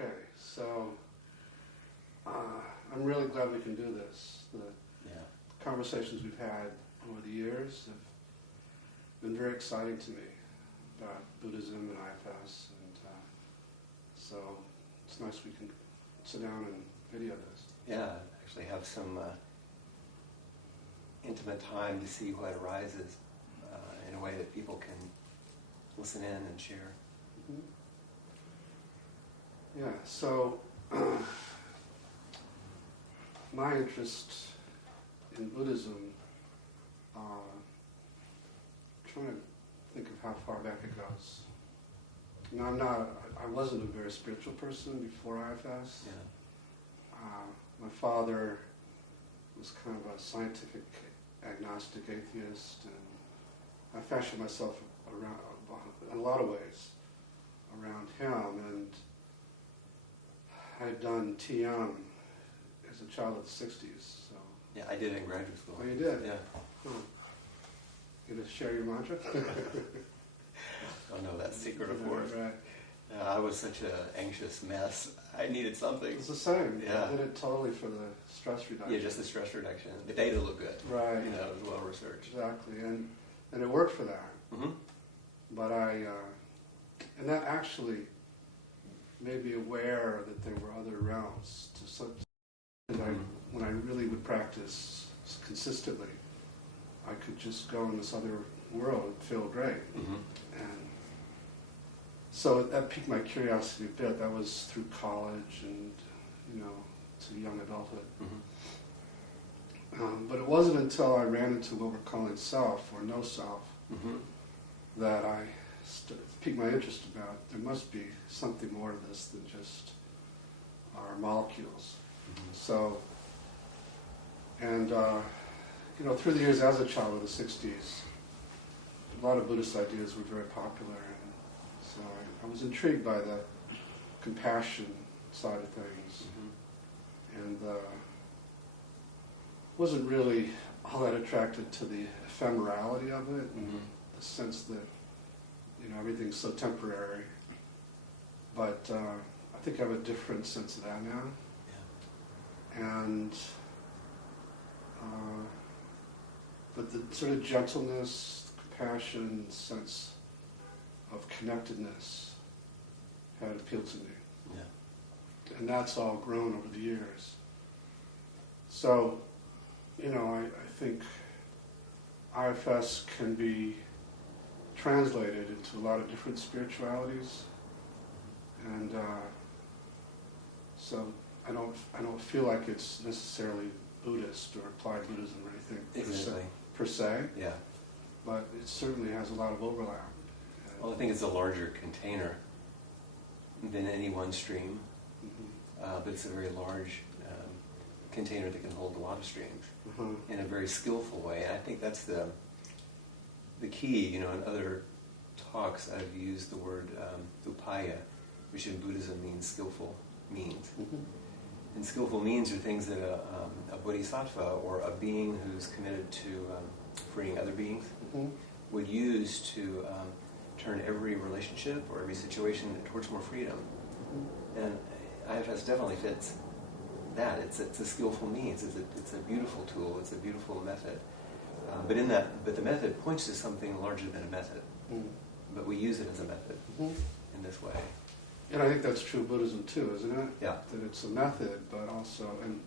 Okay, so I'm really glad we can do this. The conversations we've had over the years have been very exciting to me about Buddhism and IFS, and so it's nice we can sit down and video this. Yeah, actually have some intimate time to see what arises in a way that people can listen in and share. Mm-hmm. Yeah, so my interest in Buddhism, trying to think of how far back it goes. You know, I wasn't a very spiritual person before IFS. Yeah. My father was kind of a scientific agnostic atheist, and I fashioned myself around, in a lot of ways, around him, and I had done TM as a child of the 60s. So. Yeah, I did it in graduate school. Oh, you did? Yeah. Huh. You gonna share your mantra? Oh no, that's secret, of course. Right. I was such an anxious mess. I needed something. It's the same. Yeah. I did it totally for the stress reduction. Yeah, just the stress reduction. The data looked good. Right. You know, it was well researched. Exactly, and it worked for that. Mm-hmm. But and that actually made me aware that there were other realms to such that when I really would practice consistently, I could just go in this other world and feel great. Mm-hmm. And so that piqued my curiosity a bit. That was through college and, to young adulthood. Mm-hmm. But it wasn't until I ran into what we're calling self or no self Mm-hmm. that I piqued my interest about. There must be something more to this than just our molecules. Mm-hmm. So, and through the years as a child of the 60s, a lot of Buddhist ideas were very popular, and so I was intrigued by the compassion side of things, and wasn't really all that attracted to the ephemerality of it, and the sense that everything's so temporary. But I think I have a different sense of that now, and but the sort of gentleness, compassion, sense of connectedness had appealed to me. Yeah. And that's all grown over the years. So, I think IFS can be translated into a lot of different spiritualities, and so I don't feel like it's necessarily Buddhist or applied Buddhism or anything per se. Yeah. But it certainly has a lot of overlap. Well, I think it's a larger container than any one stream, but it's a very large container that can hold a lot of streams in a very skillful way. And I think that's the key. In other talks I've used the word upaya, which in Buddhism means skillful means. And skillful means are things that a bodhisattva or a being who's committed to freeing other beings would use to turn every relationship or every situation towards more freedom. And IFS definitely fits that. It's a skillful means. It's a beautiful tool. It's a beautiful method. But the method points to something larger than a method. But we use it as a method in this way. And I think that's true of Buddhism too, isn't it? Yeah. That it's a method, but also, and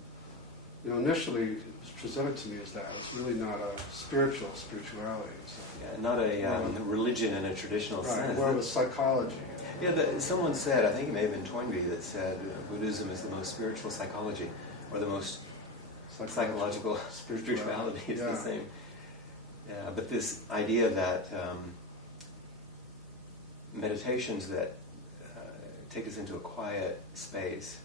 initially it was presented to me as that. It's really not a spirituality. So. Yeah, not a religion in a traditional sense. More of a psychology. Yeah, someone said, I think it may have been Toynbee, that said Buddhism is the most spiritual psychology, or the most psychological spirituality is the same. Yeah, but this idea that meditations that take us into a quiet space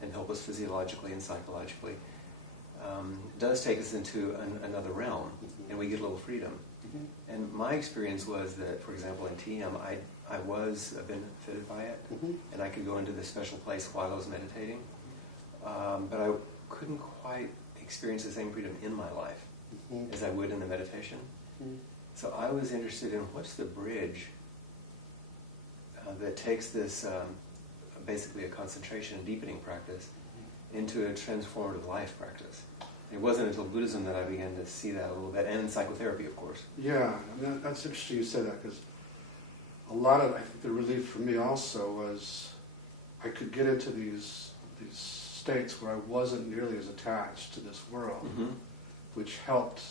and help us physiologically and psychologically does take us into another realm, and we get a little freedom. And my experience was that, for example, in TM, I was benefited by it, and I could go into this special place while I was meditating, but I couldn't quite experience the same freedom in my life as I would in the meditation. So I was interested in what's the bridge that takes this basically a concentration and deepening practice into a transformative life practice. It wasn't until Buddhism that I began to see that a little bit, and psychotherapy, of course. Yeah, and that's interesting you say that, because a lot of, I think the relief for me also was I could get into these states where I wasn't nearly as attached to this world, which helped.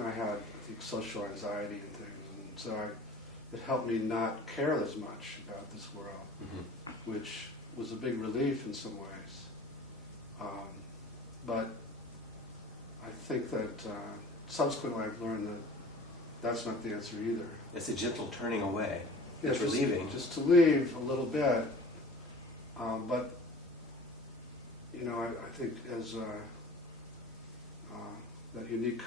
I had, I think, social anxiety and things, and so it helped me not care as much about this world, which was a big relief in some ways. But I think that subsequently I've learned that that's not the answer either. It's a gentle turning away. Yeah, it's relieving. Just to leave a little bit. But, you know, I think as that unique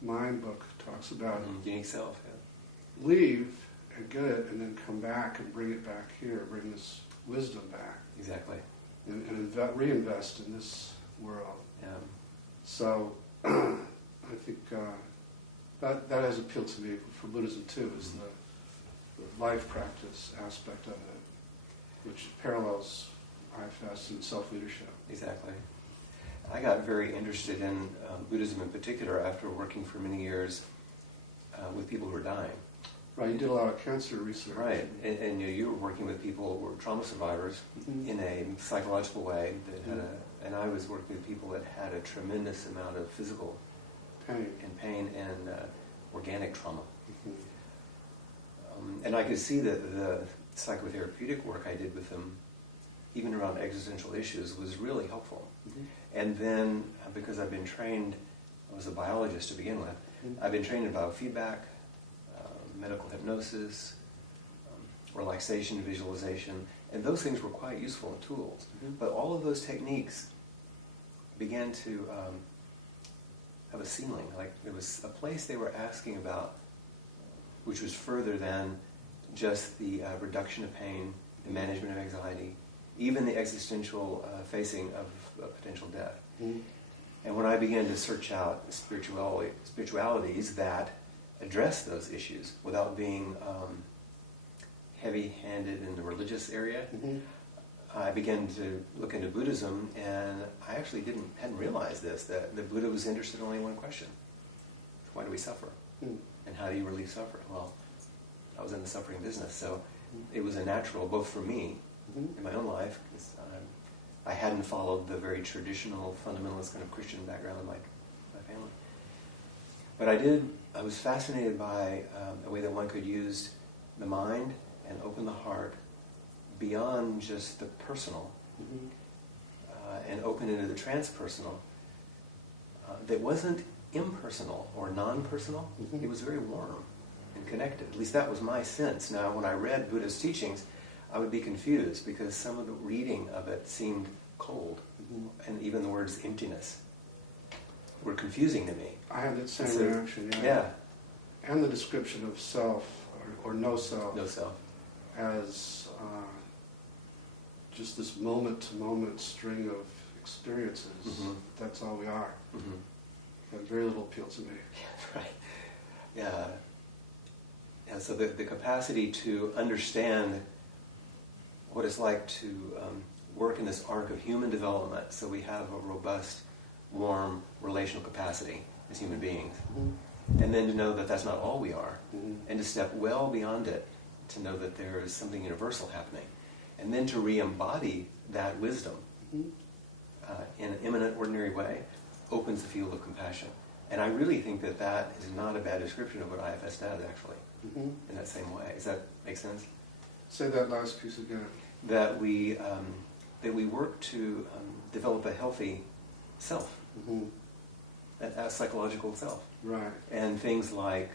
mind book talks about, unique self, leave and get it and then come back and bring it back here, bring this wisdom back. Exactly. And reinvest in this world. Yeah. So I think that has appealed to me for Buddhism too, is the life practice aspect of it, which parallels IFS and self-leadership. Exactly. I got very interested in Buddhism in particular after working for many years with people who were dying. Right, you did a lot of cancer research. Right, and you were working with people who were trauma survivors in a psychological way, that had and I was working with people that had a tremendous amount of physical pain and organic trauma. And I could see that the psychotherapeutic work I did with them, even around existential issues, was really helpful. And then, because I've been trained, I was a biologist to begin with, I've been trained in biofeedback, medical hypnosis, relaxation, visualization, and those things were quite useful tools. But all of those techniques began to have a ceiling. Like, there was a place they were asking about, which was further than just the reduction of pain, the management of anxiety, even the existential facing of potential death. And when I began to search out spiritualities that address those issues without being heavy-handed in the religious area, I began to look into Buddhism, and I actually hadn't realized this, that the Buddha was interested in only one question: why do we suffer? And how do you relieve suffering? Well, I was in the suffering business, so it was a natural, both for me in my own life, because I hadn't followed the very traditional fundamentalist kind of Christian background in my family. But I was fascinated by the way that one could use the mind and open the heart beyond just the personal and open into the transpersonal that wasn't impersonal or non-personal. It was very warm and connected. At least that was my sense. Now, when I read Buddhist teachings, I would be confused because some of the reading of it seemed cold, and even the words emptiness were confusing to me. I had that same reaction, yeah. And the description of self, or no self. No self. As just this moment-to-moment string of experiences. That's all we are. Had very little appeal to me. Right. Yeah. And so the capacity to understand what it's like to work in this arc of human development, so we have a robust, warm relational capacity as human beings. And then to know that that's not all we are, and to step well beyond it, to know that there is something universal happening, and then to re-embody that wisdom in an immanent, ordinary way, opens the field of compassion. And I really think that that is not a bad description of what IFS does, actually, in that same way. Does that make sense? Say that last piece again. That we work to develop a healthy self, a psychological self. Right. And things like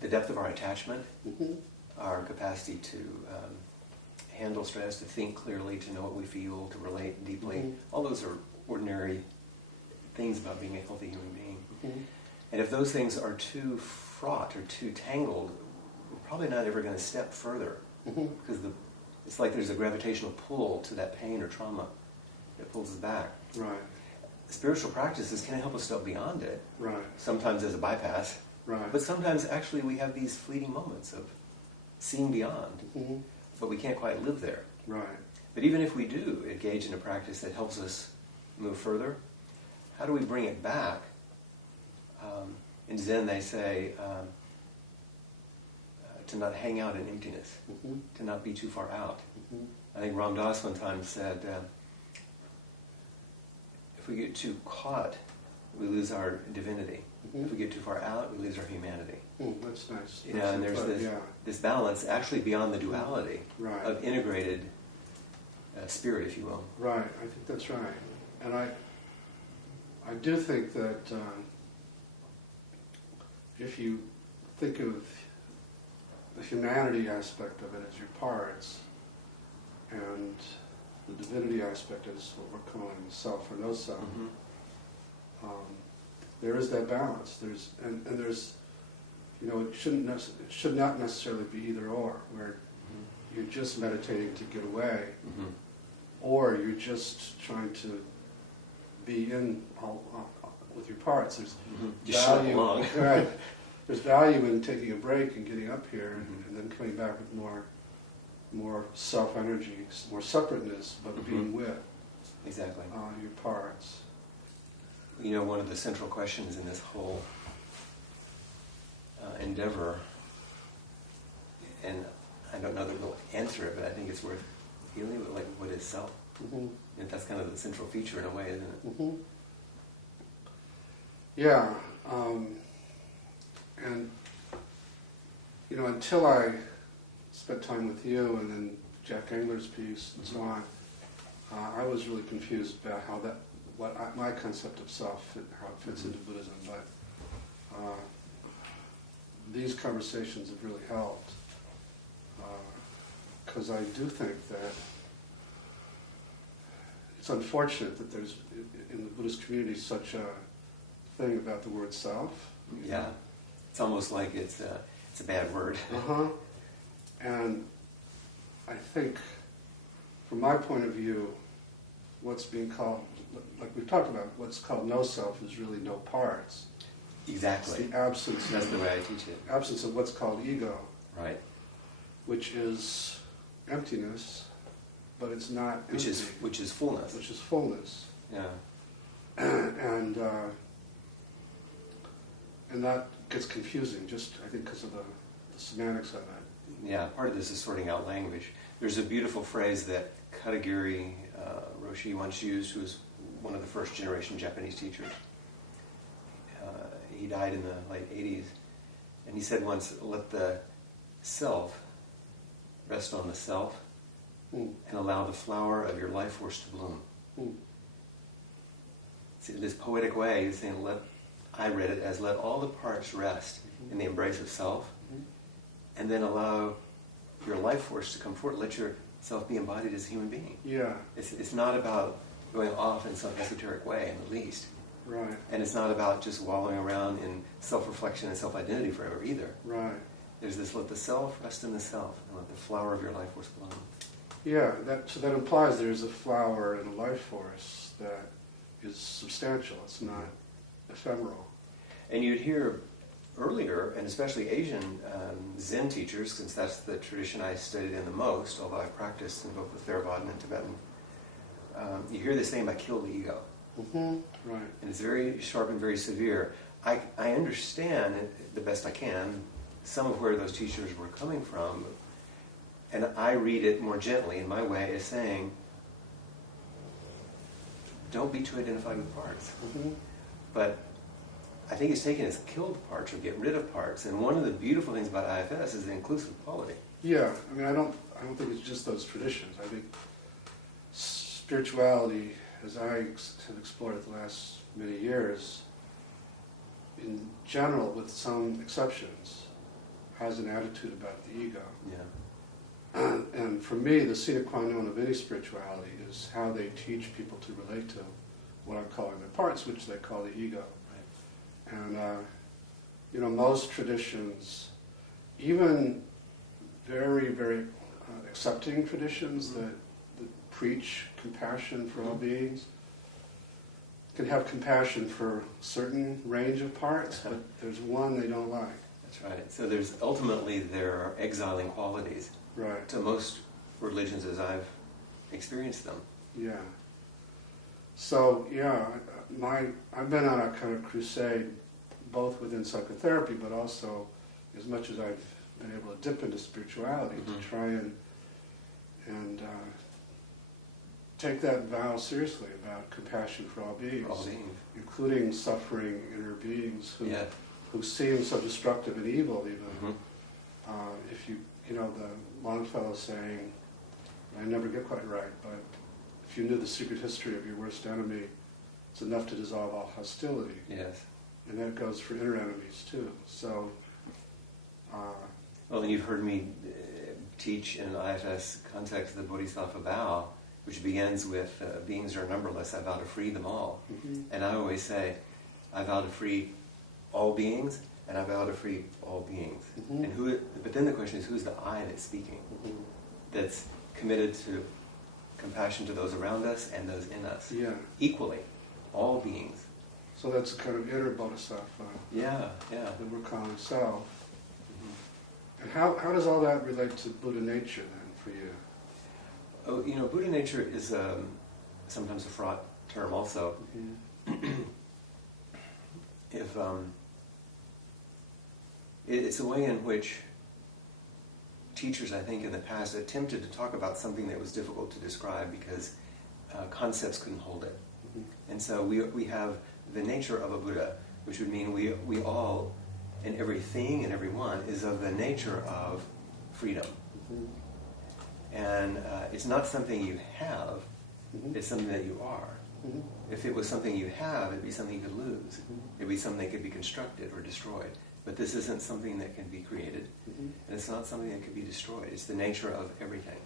the depth of our attachment, our capacity to handle stress, to think clearly, to know what we feel, to relate deeply. All those are ordinary things about being a healthy human being. And if those things are too fraught or too tangled, we're probably not ever going to step further, because it's like there's a gravitational pull to that pain or trauma that pulls us back. Right. Spiritual practices can help us step beyond it. Right. Sometimes as a bypass. Right. But sometimes actually we have these fleeting moments of seeing beyond, but we can't quite live there. Right. But even if we do engage in a practice that helps us move further, how do we bring it back? In Zen they say to not hang out in emptiness, to not be too far out. I think Ram Dass one time said, if we get too caught, we lose our divinity. If we get too far out, we lose our humanity. That's nice. You know, and there's this balance, actually beyond the duality, of integrated spirit, if you will. Right, I think that's right. And I do think that if you think of the humanity aspect of it as your parts, and the divinity aspect is what we're calling self or no self, there is that balance. There's you know, it should not necessarily be either or, where you're just meditating to get away, or you're just trying to be in with your parts. There's value, right? There's value in taking a break and getting up here, and then coming back with more self-energy, more separateness, but being with your parts. You know, one of the central questions in this whole endeavor, and I don't know that we'll answer it, but I think it's worth feeling, like, what is self? And that's kind of the central feature in a way, isn't it? Yeah, and you know, until I spent time with you and then Jack Engler's piece and so on, I was really confused about how my concept of self, how it fits into Buddhism. But these conversations have really helped, because I do think that it's unfortunate that there's in the Buddhist community such a thing about the word self. Yeah, it's almost like it's a bad word. And I think, from my point of view, what's being called, like we've talked about, what's called no self is really no parts. Exactly. It's the absence. That's the way I teach it. Absence of what's called ego. Right. Which is emptiness, but it's not which empty. Which is fullness. Which is fullness. Yeah. And that gets confusing, just I think because of the semantics of it. Yeah, part of this is sorting out language. There's a beautiful phrase that Katagiri Roshi once used, who was one of the first generation Japanese teachers. He died in the late 80s. And he said once, let the self rest on the self and allow the flower of your life force to bloom. See, this poetic way, he's saying, I read it as let all the parts rest in the embrace of self, and then allow your life force to come forward. Let yourself be embodied as a human being. Yeah. It's not about going off in some esoteric way in the least. Right. And it's not about just wallowing around in self-reflection and self-identity forever either. Right. There's this, let the self rest in the self, and let the flower of your life force bloom. Yeah, so that implies there's a flower and a life force that is substantial. It's not ephemeral. And you'd hear earlier, and especially Asian Zen teachers, since that's the tradition I studied in the most, although I've practiced in both the Theravada and Tibetan, you hear this thing about kill the ego. Right. And it's very sharp and very severe. I understand, the best I can, some of where those teachers were coming from, and I read it more gently in my way as saying, don't be too identified with parts. But I think it's taken as kill the parts or get rid of parts. And one of the beautiful things about IFS is the inclusive quality. Yeah, I mean, I don't think it's just those traditions. I think spirituality, as I have explored it the last many years, in general, with some exceptions, has an attitude about the ego. Yeah. And for me, the sine qua non of any spirituality is how they teach people to relate to what I'm calling their parts, which they call the ego. Right. And, you know, most traditions, even very, very accepting traditions that preach compassion for all beings, can have compassion for a certain range of parts, but there's one they don't like. That's right. So ultimately there are exiling qualities Right. to most religions as I've experienced them. Yeah. So, yeah, I've been on a kind of crusade, both within psychotherapy, but also as much as I've been able to dip into spirituality, to try and take that vow seriously about compassion for all beings, including suffering inner beings who seem so destructive and evil even. If the Longfellow saying, I never get quite right, but if you knew the secret history of your worst enemy, it's enough to dissolve all hostility. Yes. And that goes for inner enemies too. So, well, and you've heard me teach in an IFS context the Bodhisattva vow, which begins with beings are numberless, I vow to free them all. And I always say, I vow to free all beings, and I vow to free all beings. But then the question is, who's the I that's speaking? That's committed to compassion to those around us and those in us. Yeah. Equally. All beings. So that's a kind of inner bodhisattva. Yeah. That we're calling self. And how does all that relate to Buddha nature then for you? Oh, Buddha nature is sometimes a fraught term also. It's a way in which teachers, I think, in the past attempted to talk about something that was difficult to describe because concepts couldn't hold it. And so we have the nature of a Buddha, which would mean we all, and everything and everyone, is of the nature of freedom. And it's not something you have, it's something that you are. If it was something you have, it'd be something you could lose. It'd be something that could be constructed or destroyed. But this isn't something that can be created, and it's not something that can be destroyed. It's the nature of everything.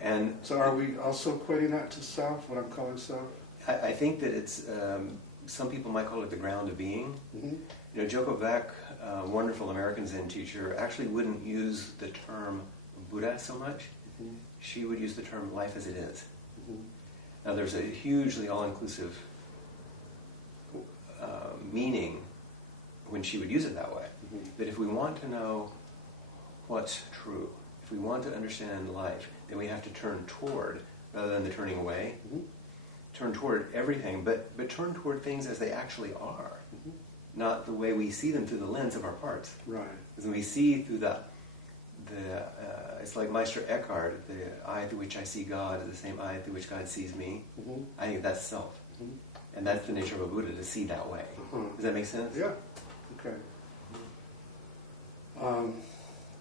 And so are we also equating that to self, what I'm calling self? I think that it's, some people might call it the ground of being. Joko Beck, a wonderful American Zen teacher, actually wouldn't use the term Buddha so much. She would use the term life as it is. Now there's a hugely all-inclusive meaning when she would use it that way. But if we want to know what's true, if we want to understand life, then we have to turn toward, rather than the turning away, turn toward everything, but turn toward things as they actually are, not the way we see them through the lens of our parts. Right. Because when we see through it's like Meister Eckhart, the eye through which I see God is the same eye through which God sees me. I think that's self. And that's the nature of a Buddha, to see that way. Does that make sense? Yeah. Okay.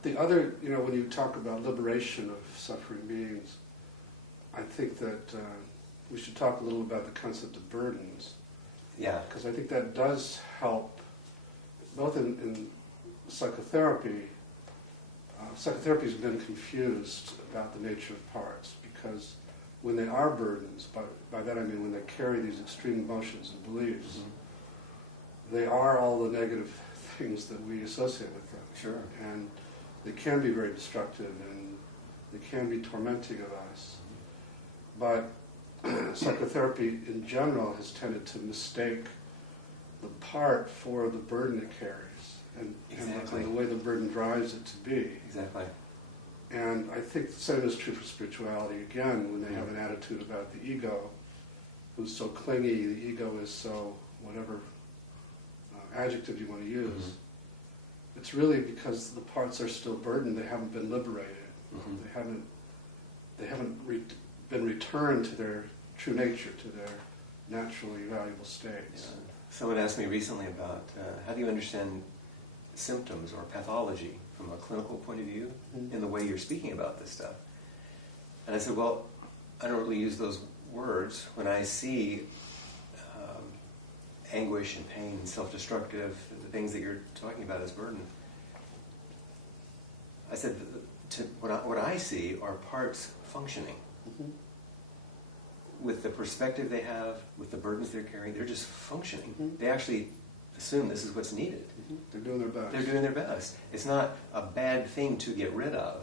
The other, when you talk about liberation of suffering beings, I think that we should talk a little about the concept of burdens. Yeah. Because I think that does help, both in psychotherapy. Psychotherapy has been confused about the nature of parts, because when they are burdens, by that I mean when they carry these extreme emotions and beliefs, they are all the negative things that we associate with them. Sure. And they can be very destructive, and they can be tormenting of us. But psychotherapy in general has tended to mistake the part for the burden it carries, and the way the burden drives it to be. Exactly. And I think the same is true for spirituality, again, when they have an attitude about the ego, who's so clingy, the ego is so, whatever adjective you want to use, it's really because the parts are still burdened, they haven't been liberated. They haven't been returned to their true nature, to their naturally valuable states. Yeah. Someone asked me recently about how do you understand symptoms or pathology from a clinical point of view in the way you're speaking about this stuff. And I said, well, I don't really use those words. When I see anguish and pain and self-destructive, the things that you're talking about as burden, I said, what I see are parts functioning. With the perspective they have, with the burdens they're carrying, they're just functioning. They actually assume this is what's needed. They're doing their best. They're doing their best. It's not a bad thing to get rid of.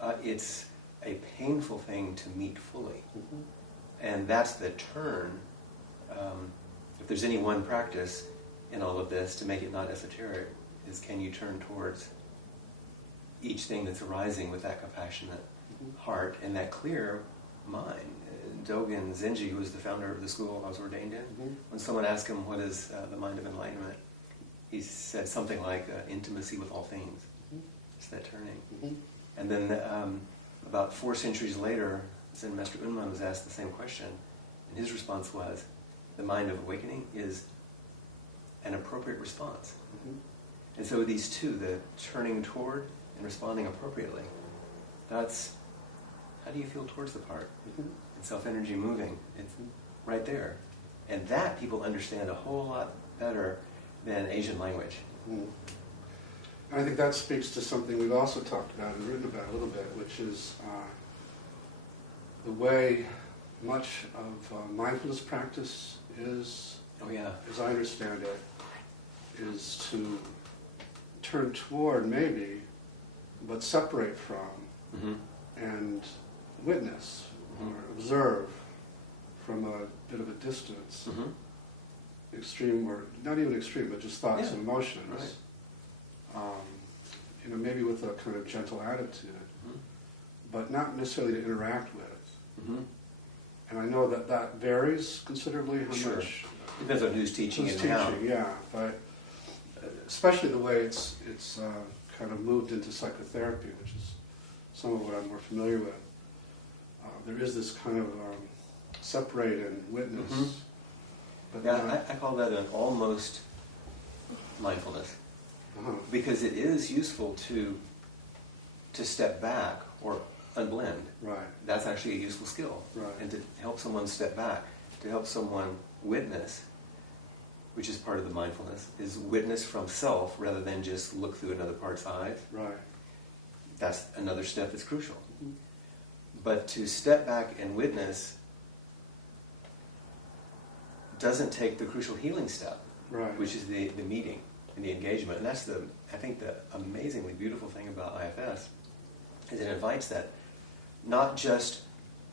Right. It's a painful thing to meet fully. And that's the turn. If there's any one practice in all of this to make it not esoteric, is can you turn towards each thing that's arising with that compassionate heart and that clear mind. Dogen Zenji, who was the founder of the school I was ordained in, when someone asked him what is the mind of enlightenment, he said something like intimacy with all things. It's that turning. And then about 4 centuries later, Zen Master Unman was asked the same question, and his response was, the mind of awakening is an appropriate response. And so these two, the turning toward and responding appropriately, that's, how do you feel towards the part? And self-energy moving, it's right there. And that people understand a whole lot better than Asian language. And I think that speaks to something we've also talked about and written about a little bit, which is the way much of mindfulness practice is, as I understand it, is to turn toward maybe, but separate from, and witness or observe from a bit of a distance, extreme or not even extreme, but just thoughts and emotions. Right. Maybe with a kind of gentle attitude, but not necessarily to interact with. And I know that that varies considerably how much. Depends on who's teaching and how. Yeah, but especially the way it's kind of moved into psychotherapy, which is some of what I'm more familiar with. There is this kind of separate and witness. But I call that an almost mindfulness. Because it is useful to step back or unblend. Right. That's actually a useful skill. Right. And to help someone step back, to help someone witness, which is part of the mindfulness, is witness from self rather than just look through another part's eyes. Right. That's another step that's crucial. But to step back and witness doesn't take the crucial healing step, which is the meeting and the engagement. And that's I think the amazingly beautiful thing about IFS is it invites that, not just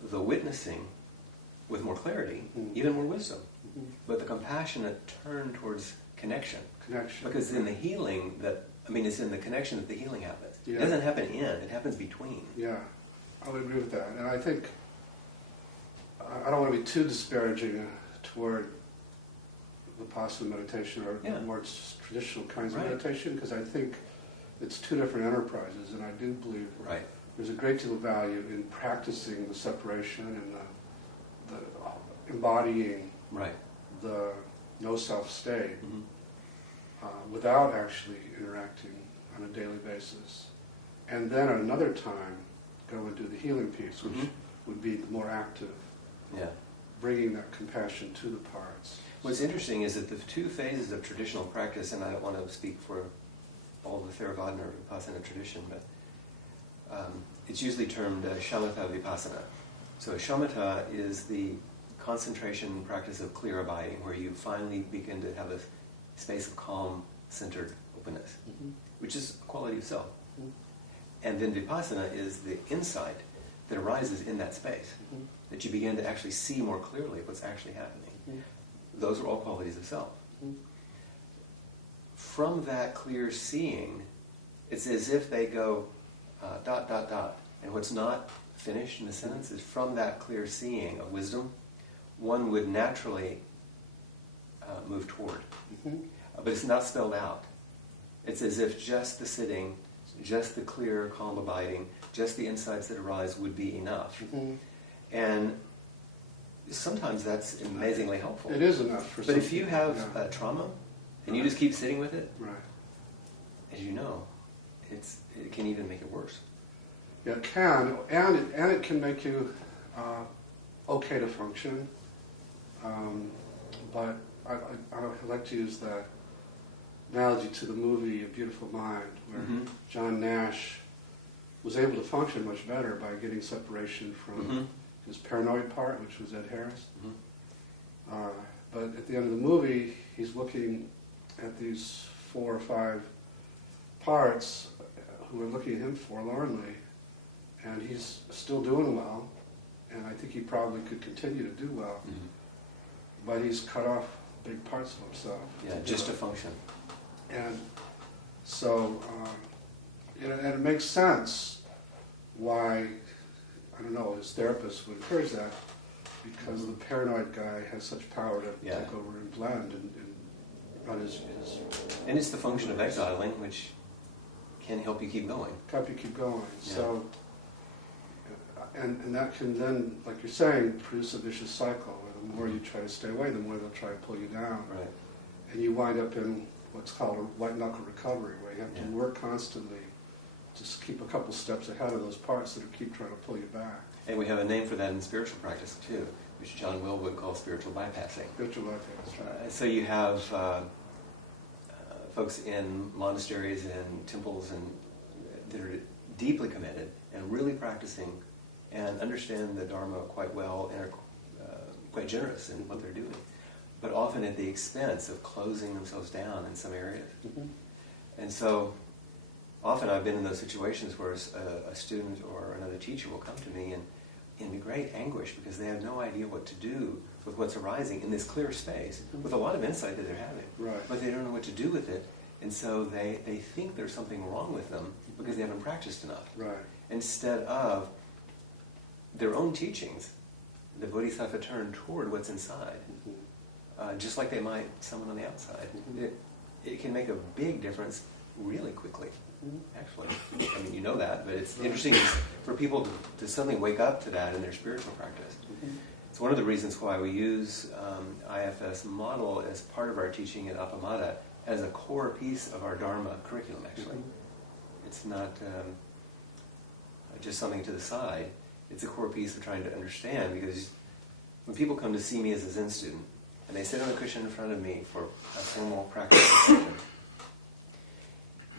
the witnessing with more clarity, even more wisdom, but the compassionate turn towards connection. Because in the healing it's in the connection that the healing happens. It doesn't happen in, it happens between. Yeah, I would agree with that. And I think, I don't want to be too disparaging toward Vipassana meditation or more traditional kinds of meditation, because I think it's two different enterprises, and I do believe there's a great deal of value in practicing the separation and the embodying the no-self state without actually interacting on a daily basis. And then at another time, go and do the healing piece, which would be the more active, bringing that compassion to the parts. What's interesting is that the two phases of traditional practice, and I don't want to speak for all the Theravada or Vipassana tradition, but it's usually termed shamatha vipassana. So shamatha is the concentration practice of clear abiding, where you finally begin to have a space of calm, centered openness, which is a quality of self. And then vipassana is the insight that arises in that space, that you begin to actually see more clearly what's actually happening. Those are all qualities of self. From that clear seeing, it's as if they go ... And what's not finished in the sentence is from that clear seeing of wisdom, one would naturally move toward. But it's not spelled out. It's as if just the sitting, just the clear, calm abiding, just the insights that arise would be enough. And sometimes that's amazingly helpful. It is enough for some. But if you have trauma, and you just keep sitting with it, as you know, it can even make it worse. Yeah, it can, and it can make you okay to function. But I like to use that analogy to the movie A Beautiful Mind, where John Nash was able to function much better by getting separation from his paranoid part, which was Ed Harris. But at the end of the movie, he's looking at these 4 or 5 parts who are looking at him forlornly, and he's still doing well, and I think he probably could continue to do well, but he's cut off big parts of himself. Yeah, just to function. And so, and it makes sense why, I don't know, his therapist would encourage that, because the paranoid guy has such power to take over and blend and run his... And it's the function of exiling, which can help you keep going. Help you keep going. Yeah. So, and that can then, like you're saying, produce a vicious cycle, where the more you try to stay away, the more they'll try to pull you down. Right. And you wind up in what's called a white-knuckle recovery, where you have to work constantly to keep a couple steps ahead of those parts that keep trying to pull you back. And we have a name for that in spiritual practice too, which John Will would call spiritual bypassing. Spiritual bypass, right. So you have folks in monasteries and temples and that are deeply committed and really practicing and understand the Dharma quite well and are quite generous in what they're doing, but often at the expense of closing themselves down in some areas. And so often I've been in those situations where a student or another teacher will come to me and in great anguish because they have no idea what to do with what's arising in this clear space with a lot of insight that they're having. Right. But they don't know what to do with it, and so they think there's something wrong with them because they haven't practiced enough. Right. Instead of their own teachings, the Bodhisattva turn toward what's inside, just like they might someone on the outside. It can make a big difference really quickly, actually. I mean, you know that, but it's interesting for people to suddenly wake up to that in their spiritual practice. It's one of the reasons why we use IFS model as part of our teaching at Appamada as a core piece of our Dharma curriculum, actually. It's not just something to the side. It's a core piece we're trying to understand, because when people come to see me as a Zen student, and they sit on a cushion in front of me for a formal practice session,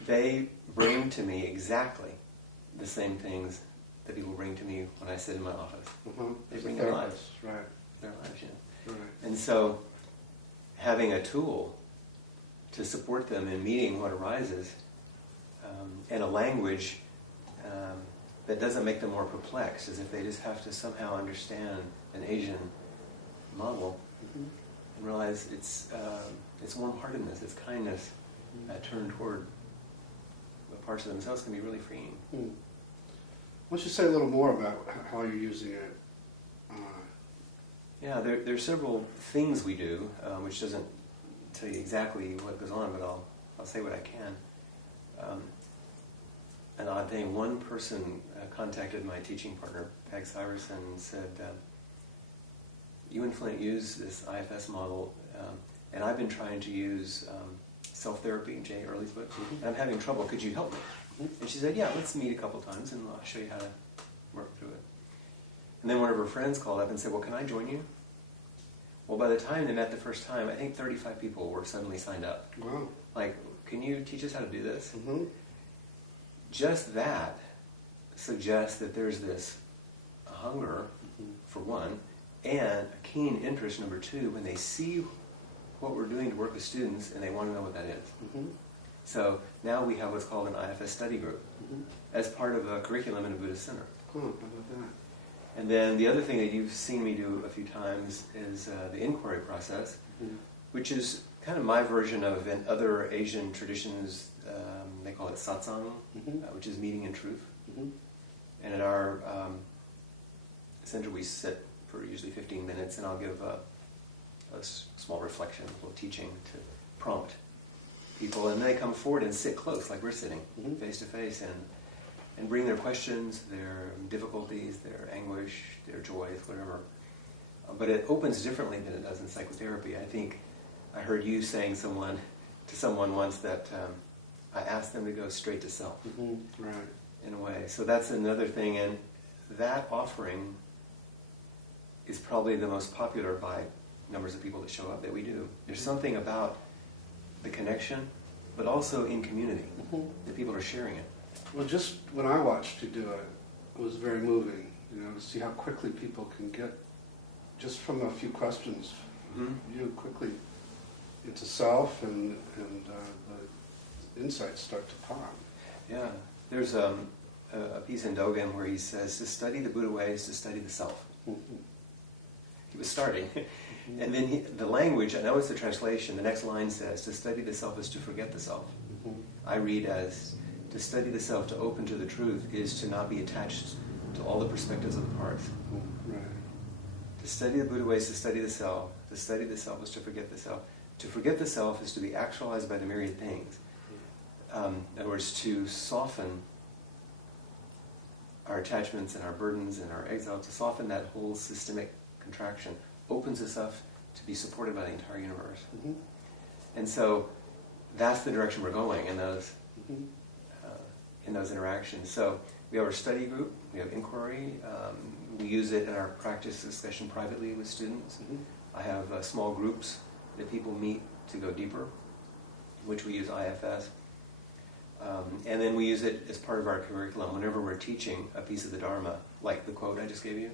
they bring to me exactly the same things that people bring to me when I sit in my office. They bring their lives. Right. Their lives, yeah. Right. And so having a tool to support them in meeting what arises, and a language that doesn't make them more perplexed, as if they just have to somehow understand an Asian model and realize it's warm-heartedness, it's kindness turned toward parts of themselves can be really freeing. Why don't you say a little more about how you're using it? Yeah, there are several things we do, which doesn't tell you exactly what goes on, but I'll say what I can. An odd thing, one person contacted my teaching partner, Peg Cyrus, and said, you and Flint use this IFS model, and I've been trying to use self-therapy, Jay Early's book, and I'm having trouble, could you help me? And she said, yeah, let's meet a couple times and I'll show you how to work through it. And then one of her friends called up and said, well, can I join you? Well, by the time they met the first time, I think 35 people were suddenly signed up. Wow. Like, can you teach us how to do this? Just that suggests that there's this hunger, for one, and a keen interest, number two, when they see what we're doing to work with students and they want to know what that is. So now we have what's called an IFS study group as part of a curriculum in a Buddhist center. How about that? And then the other thing that you've seen me do a few times is the inquiry process, which is kind of my version of, in other Asian traditions, they call it satsang, which is meeting in truth. And at our center we sit for usually 15 minutes, and I'll give a small reflection, a little teaching to prompt people, and they come forward and sit close, like we're sitting, face to face, and bring their questions, their difficulties, their anguish, their joys, whatever. But it opens differently than it does in psychotherapy. I think I heard you saying to someone once that I asked them to go straight to self, Right. in a way. So that's another thing, and that offering is probably the most popular by numbers of people that show up that we do. There's something about the connection, but also in community, that people are sharing it. Well, just when I watched you do it, it was very moving, to see how quickly people can get, just from a few questions, you quickly into self, and the insights start to pop. Yeah, there's a piece in Dogen where he says, to study the Buddha way is to study the self. He was starting. And then the language, I know it's the translation, the next line says, to study the self is to forget the self. I read as, to study the self, to open to the truth, is to not be attached to all the perspectives of the parts. Right. To study the Buddha way is to study the self. To study the self is to forget the self. To forget the self is to be actualized by the myriad things. In other words, to soften our attachments and our burdens and our exile, to soften that whole systemic contraction, opens us up to be supported by the entire universe. And so that's the direction we're going in those interactions. So we have our study group, we have inquiry, we use it in our practice discussion privately with students. I have small groups that people meet to go deeper, which we use IFS. And then we use it as part of our curriculum whenever we're teaching a piece of the Dharma, like the quote I just gave you.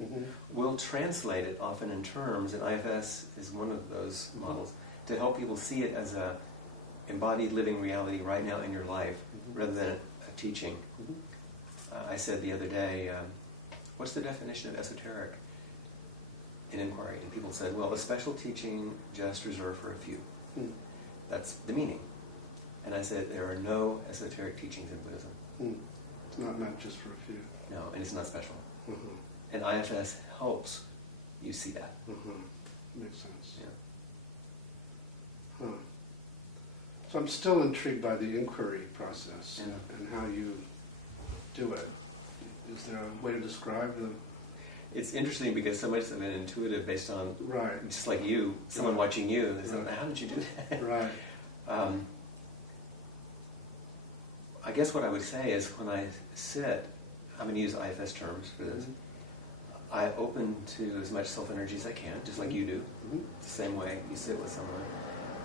We'll translate it often in terms, and IFS is one of those models, to help people see it as a embodied living reality right now in your life, rather than a teaching. I said the other day, what's the definition of esoteric in inquiry? And people said, well, a special teaching just reserved for a few. That's the meaning. And I said, there are no esoteric teachings in Buddhism. It's not meant just for a few. No, and it's not special. And IFS helps you see that. Makes sense. Yeah. So I'm still intrigued by the inquiry process and how you do it. Is there a way to describe the... It's interesting because so much of it is intuitive based on, just like you, someone watching you, they say, how did you do that? Right. I guess what I would say is when I sit, I'm going to use IFS terms for this, I open to as much self-energy as I can, just like you do. It's the same way you sit with someone,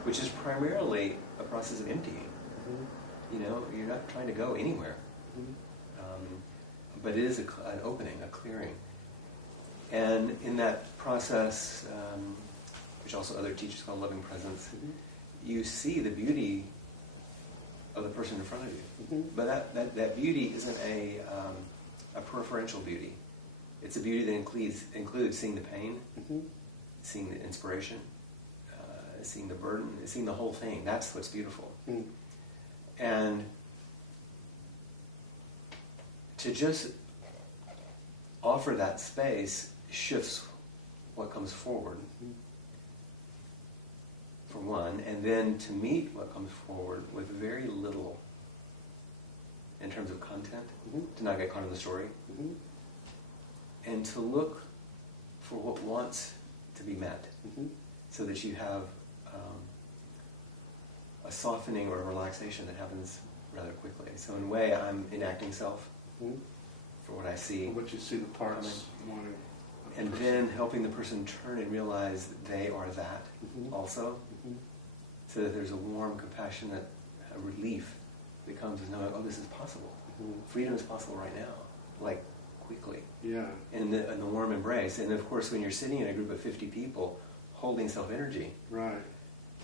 which is primarily a process of emptying. You know, you're not trying to go anywhere. But it is an opening, a clearing. And in that process, which also other teachers call loving presence, you see the beauty of the person in front of you. But that beauty isn't a preferential beauty. It's a beauty that includes seeing the pain, seeing the inspiration, seeing the burden, seeing the whole thing. That's what's beautiful. And to just offer that space shifts what comes forward, for one, and then to meet what comes forward with very little in terms of content, to not get caught in the story, and to look for what wants to be met, so that you have a softening or a relaxation that happens rather quickly. So in a way, I'm enacting self for what I see. For what you see the parts wanting. And then helping the person turn and realize that they are that also, so that there's a warm, compassionate relief that comes with knowing, oh, this is possible. Freedom is possible right now, like quickly. Yeah. In the warm embrace. And of course, when you're sitting in a group of 50 people holding self-energy,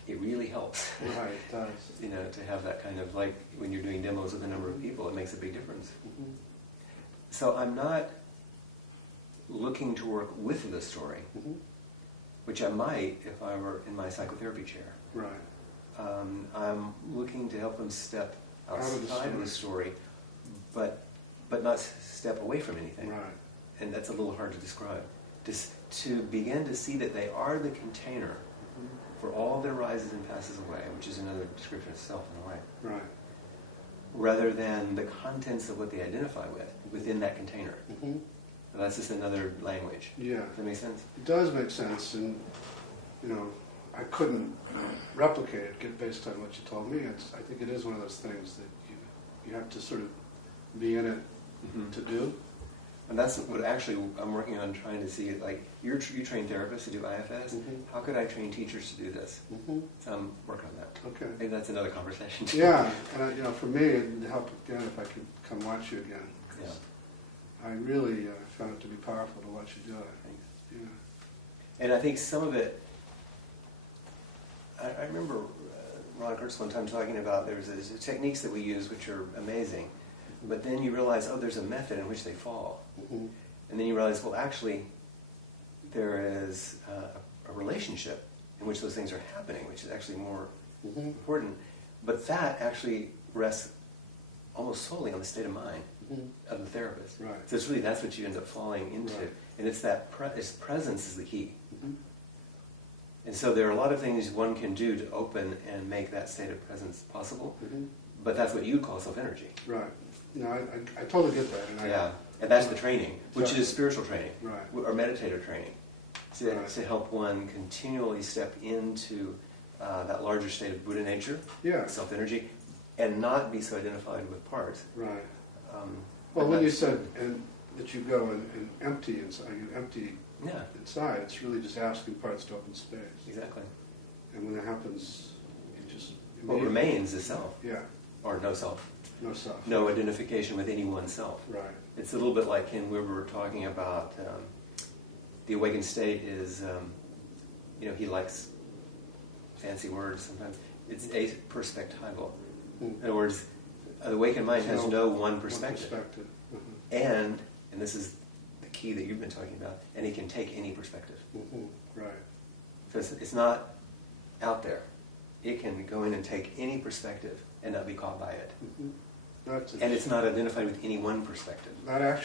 it really helps. Right, it does. You know, to have that kind of, like when you're doing demos with a number of people, it makes a big difference. So I'm not looking to work with the story, which I might if I were in my psychotherapy chair. Right. I'm looking to help them step outside of the story, but not step away from anything. Right. And that's a little hard to describe. To begin to see that they are the container for all that arises and passes away, which is another description of self in a way. Right. Rather than the contents of what they identify with within that container. So that's just another language. Yeah. Does that make sense? It does make sense, and you know, I couldn't replicate it based on what you told me. I think it is one of those things that you have to sort of be in it to do. And that's what actually I'm working on, trying to see, like, you train therapists to do IFS. How could I train teachers to do this? So I'm working on that. Okay. Maybe that's another conversation. Yeah, and you know, for me, it'd help again if I could come watch you again. Yeah. I really found it to be powerful to watch you do it. Thanks. Yeah. And I think some of it, I remember Ron Kurtz one time talking about there's techniques that we use which are amazing, but then you realize, oh, there's a method in which they fall. And then you realize, well, actually, there is a relationship in which those things are happening, which is actually more important. But that actually rests almost solely on the state of mind of the therapist. Right. So it's really, that's what you end up falling into. Right. And it's that its presence is the key. And so there are a lot of things one can do to open and make that state of presence possible. But that's what you call self-energy. Right. No, I totally get that. And and that's the training, which is spiritual training, right, or meditative training, to help one continually step into that larger state of Buddha nature, self-energy, and not be so identified with parts. Right. Well, when you said that you go and empty inside, you empty inside, it's really just asking parts to open space. Exactly. And when that happens, you just... What remains is self. Yeah. Or no self. No self. No identification with any one self. Right. It's a little bit like when we were talking about the awakened state is, he likes fancy words sometimes. It's aperspectival. In other words, the awakened mind has no one perspective. And this is the key that you've been talking about, and it can take any perspective. Right. So it's not out there. It can go in and take any perspective and not be caught by it. And it's not identified with any one perspective. That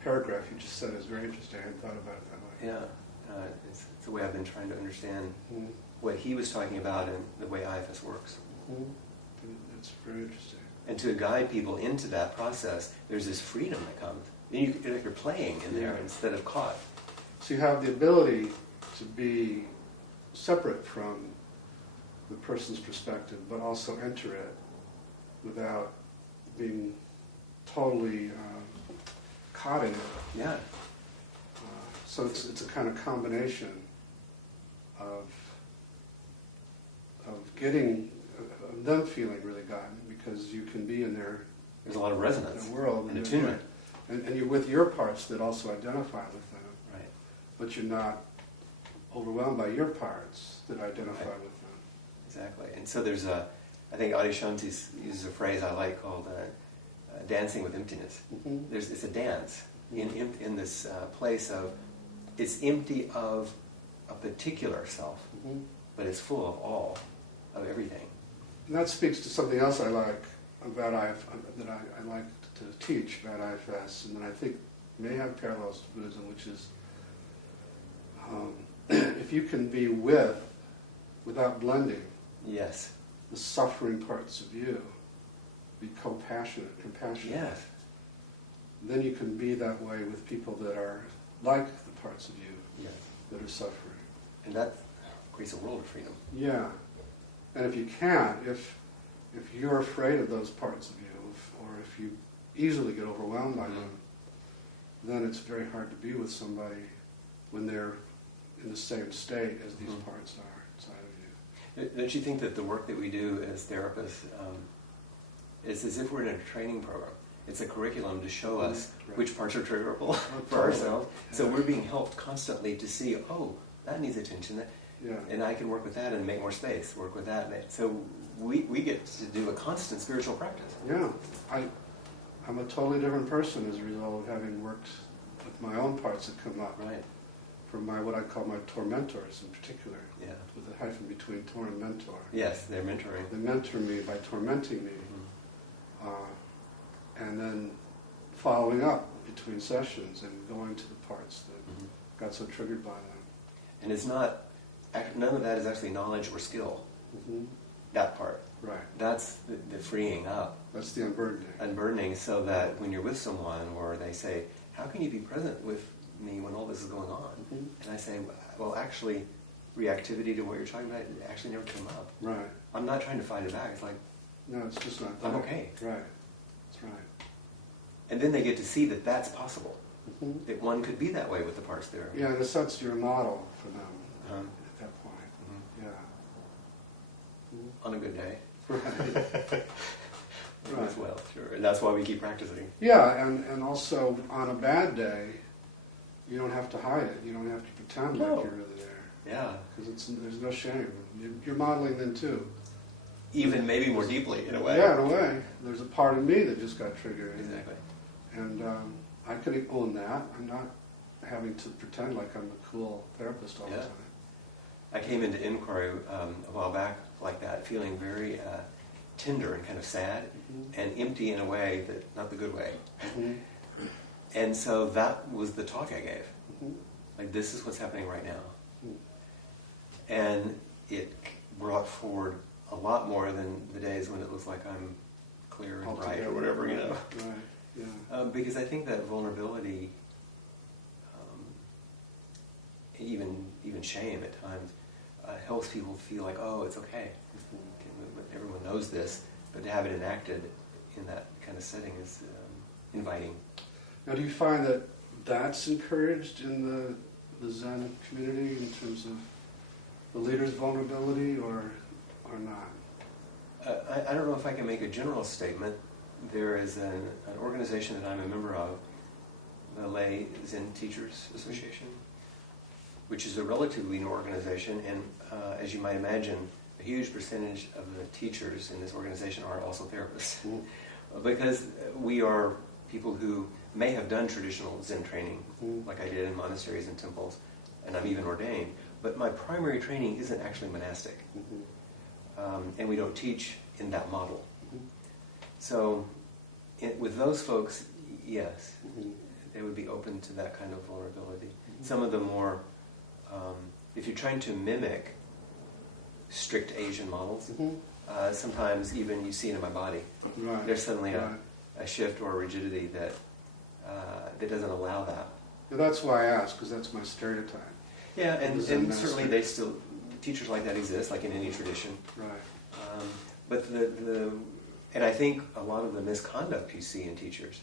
paragraph you just said is very interesting. I hadn't thought about it that way. Yeah. It's the way I've been trying to understand what he was talking about and the way IFS works. It's very interesting. And to guide people into that process, there's this freedom that comes. And you're playing in there instead of caught. So you have the ability to be separate from the person's perspective, but also enter it without being totally caught in it. Yeah. So it's a kind of combination of getting them feeling really gotten, because you can be in their there's a lot of resonance world and attunement, and you're with your parts that also identify with them. Right. But you're not overwhelmed by your parts that identify with them. Exactly. And so there's I think Adyashanti uses a phrase I like called dancing with emptiness. It's a dance in this place of, it's empty of a particular self, but it's full of all, of everything. And that speaks to something else I like about that I like to teach about IFS, and that I think may have parallels to Buddhism, which is if you can be without blending, the suffering parts of you, be compassionate, then you can be that way with people that are like the parts of you that are suffering. And that creates a world of freedom. Yeah. And if you can't, if you're afraid of those parts of you, or if you easily get overwhelmed by them, then it's very hard to be with somebody when they're in the same state as these parts are inside of you. Don't you think that the work that we do as therapists is as if we're in a training program? It's a curriculum to show us which parts are triggerable for ourselves. So we're being helped constantly to see, that needs attention. And I can work with that and make more space, work with that. So we get to do a constant spiritual practice. Yeah. I'm a totally different person as a result of having worked with my own parts that come up. Right. From what I call my tormentors in particular. Yeah. With a hyphen between tor and mentor. Yes, they're mentoring. They mentor me by tormenting me. And then following up between sessions and going to the parts that got so triggered by them. And it's not, none of that is actually knowledge or skill. That part. Right. That's the freeing up. That's the unburdening. Unburdening, so that when you're with someone or they say, how can you be present with me when all this is going on? And I say, well, actually, reactivity to what you're talking about actually never came up. Right. I'm not trying to fight it back. It's like, no, it's just not that. I'm okay. Right. That's right. And then they get to see that that's possible. That one could be that way with the parts there. Yeah, in a sense, you're a model for them at that point. Yeah. On a good day. Right. As well, sure. And that's why we keep practicing. Yeah, and also on a bad day, you don't have to hide it. You don't have to pretend like you're really there. Yeah. Because there's no shame. You're modeling then too. Even maybe more deeply, in a way. Yeah, in a way. There's a part of me that just got triggered. Exactly. And I can own that. I'm not having to pretend like I'm a cool therapist all the time. I came into inquiry a while back like that, feeling very tender and kind of sad and empty in a way that, not the good way. And so that was the talk I gave. Like, this is what's happening right now. And it brought forward a lot more than the days when it looks like I'm clear and bright or whatever, you know. Right. Yeah. Because I think that vulnerability, even shame at times, helps people feel like, oh, it's okay. Everyone knows this, but to have it enacted in that kind of setting is inviting. Now, do you find that that's encouraged in the Zen community in terms of the leader's vulnerability, or not? I don't know if I can make a general statement. There is an organization that I'm a member of, the Lay Zen Teachers Association, which is a relatively new organization, and as you might imagine, a huge percentage of the teachers in this organization are also therapists. Because we are people who may have done traditional Zen training, like I did in monasteries and temples, and I'm even ordained, but my primary training isn't actually monastic. And we don't teach in that model. So with those folks, yes, they would be open to that kind of vulnerability. Some of the more, if you're trying to mimic strict Asian models, sometimes even you see it in my body. Right. There's suddenly a shift or a rigidity that doesn't allow that. And that's why I ask, because that's my stereotype. Yeah, and certainly teachers like that exist, like in any tradition. Right. But and I think a lot of the misconduct you see in teachers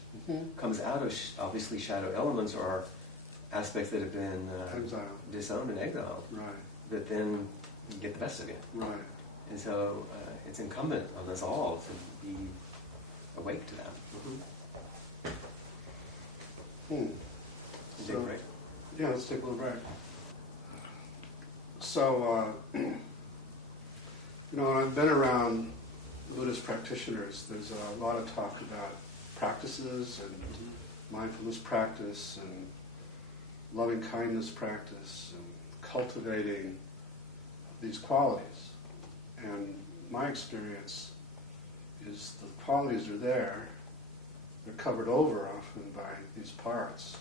comes out of obviously shadow elements or aspects that have been disowned and exiled. Right. That then get the best of you. Right. And so it's incumbent on us all to be awake to that. So, break? Yeah, let's take a little break. So, when I've been around Buddhist practitioners, there's a lot of talk about practices and mindfulness practice and loving kindness practice and cultivating these qualities. And my experience is the qualities are there, they're covered over often by these parts,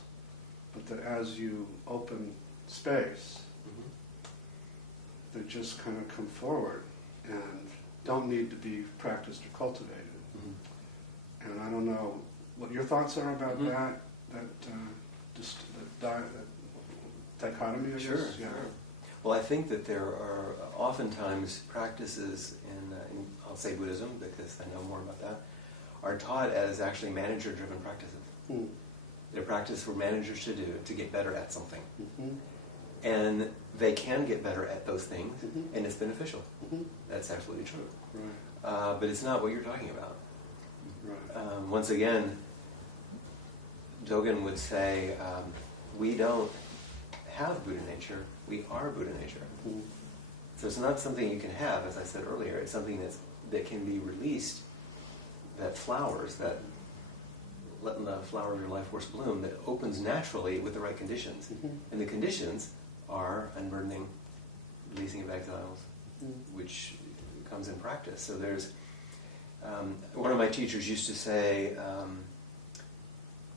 but that as you open space, they just kind of come forward and don't need to be practiced or cultivated. And I don't know what your thoughts are about that dichotomy, I guess? Sure. Well, I think that there are oftentimes practices in I'll say Buddhism, because I know more about that, are taught as actually manager-driven practices. They're practices for managers to do to get better at something. And they can get better at those things, and it's beneficial. That's absolutely true. Right. But it's not what you're talking about. Right. Once again, Dogen would say, we don't have Buddha nature, we are Buddha nature. So it's not something you can have, as I said earlier, it's something that can be released, that flowers, that letting the flower of your life force bloom, that opens naturally with the right conditions. And the conditions are unburdening, releasing of exiles, which comes in practice. So there's, one of my teachers used to say,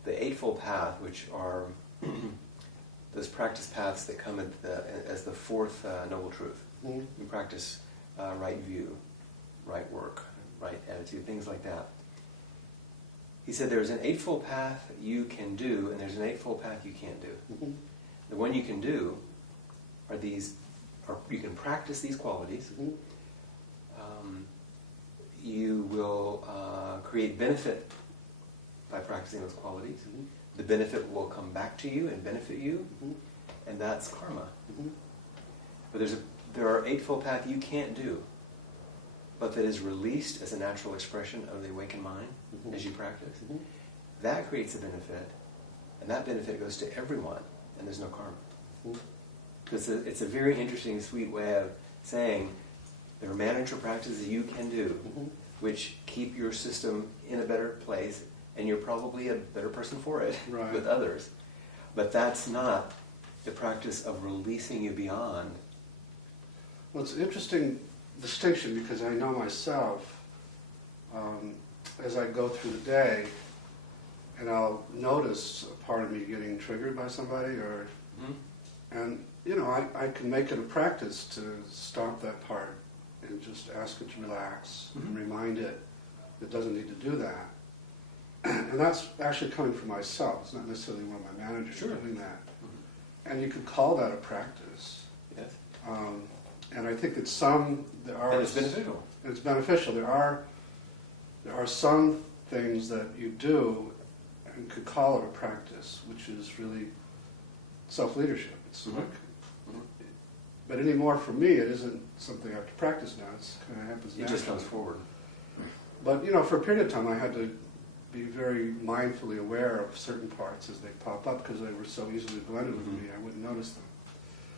the Eightfold Path, which are those practice paths that come as the fourth noble truth. You practice right view, right work, right attitude, things like that. He said there's an eightfold path you can do, and there's an eightfold path you can't do. The one you can do are these, or you can practice these qualities. You will create benefit by practicing those qualities. The benefit will come back to you and benefit you, and that's karma. But there are eightfold path you can't do, but that is released as a natural expression of the awakened mind as you practice. That creates a benefit, and that benefit goes to everyone, and there's no karma. It's a very interesting, sweet way of saying there are manager practices you can do, which keep your system in a better place and you're probably a better person for it Right. with others. But that's not the practice of releasing you beyond. Well, it's an interesting distinction because I know myself, as I go through the day, and I'll notice a part of me getting triggered by somebody, or, and you know, I can make it a practice to stop that part and just ask it to relax and remind it doesn't need to do that. And that's actually coming from myself. It's not necessarily one of my managers doing that. And you could call that a practice. Yes. And I think that there are... And it's beneficial. It's beneficial. There are some things that you do and could call it a practice, which is really self-leadership. It's like, but anymore for me, it isn't something I have to practice now. It's kind of happens naturally. It just comes forward. But you know, for a period of time, I had to be very mindfully aware of certain parts as they pop up because they were so easily blended with me. I wouldn't notice them.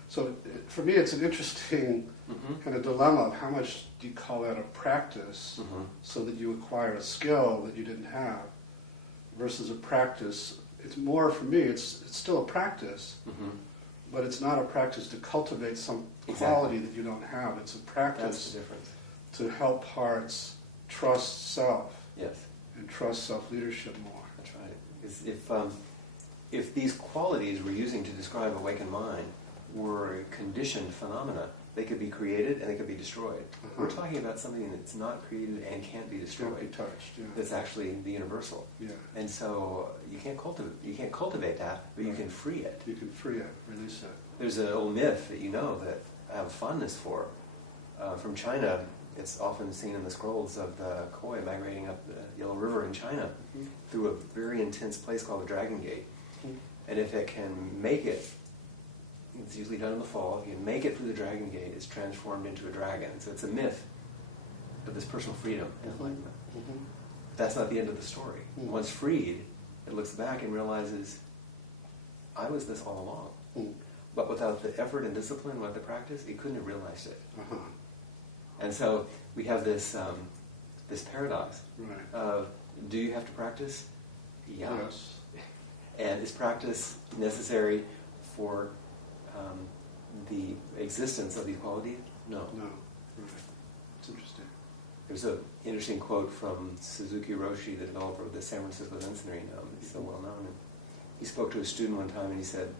So for me, it's an interesting kind of dilemma of how much do you call that a practice so that you acquire a skill that you didn't have, versus a practice. It's more, for me, it's still a practice, but it's not a practice to cultivate some quality that you don't have. It's a practice That's the difference. to help hearts trust self Yes. and trust self-leadership more. That's right. Because if these qualities we're using to describe awakened mind were conditioned phenomena, they could be created and they could be destroyed. We're talking about something that's not created and can't be destroyed. Can't be touched. Yeah. That's actually the universal. Yeah. And so you can't cultivate that, but you can free it. You can free it, release it. There's an old myth that you know that I have a fondness for. From China, it's often seen in the scrolls of the koi migrating up the Yellow River in China through a very intense place called the Dragon Gate. And if it can make it, it's usually done in the fall, if you can make it through the Dragon Gate, it's transformed into a dragon. So it's a myth, but this personal freedom is like that. That's not the end of the story. Once freed, it looks back and realizes, I was this all along. But without the effort and discipline, without the practice, he couldn't have realized it. And so we have this this paradox of, do you have to practice? Yeah. Yes. And is practice necessary for the existence of these qualities? No. No. Right. It's interesting. There's an interesting quote from Suzuki Roshi, the developer of the San Francisco Zen Center. He's so well known. And he spoke to a student one time and he said,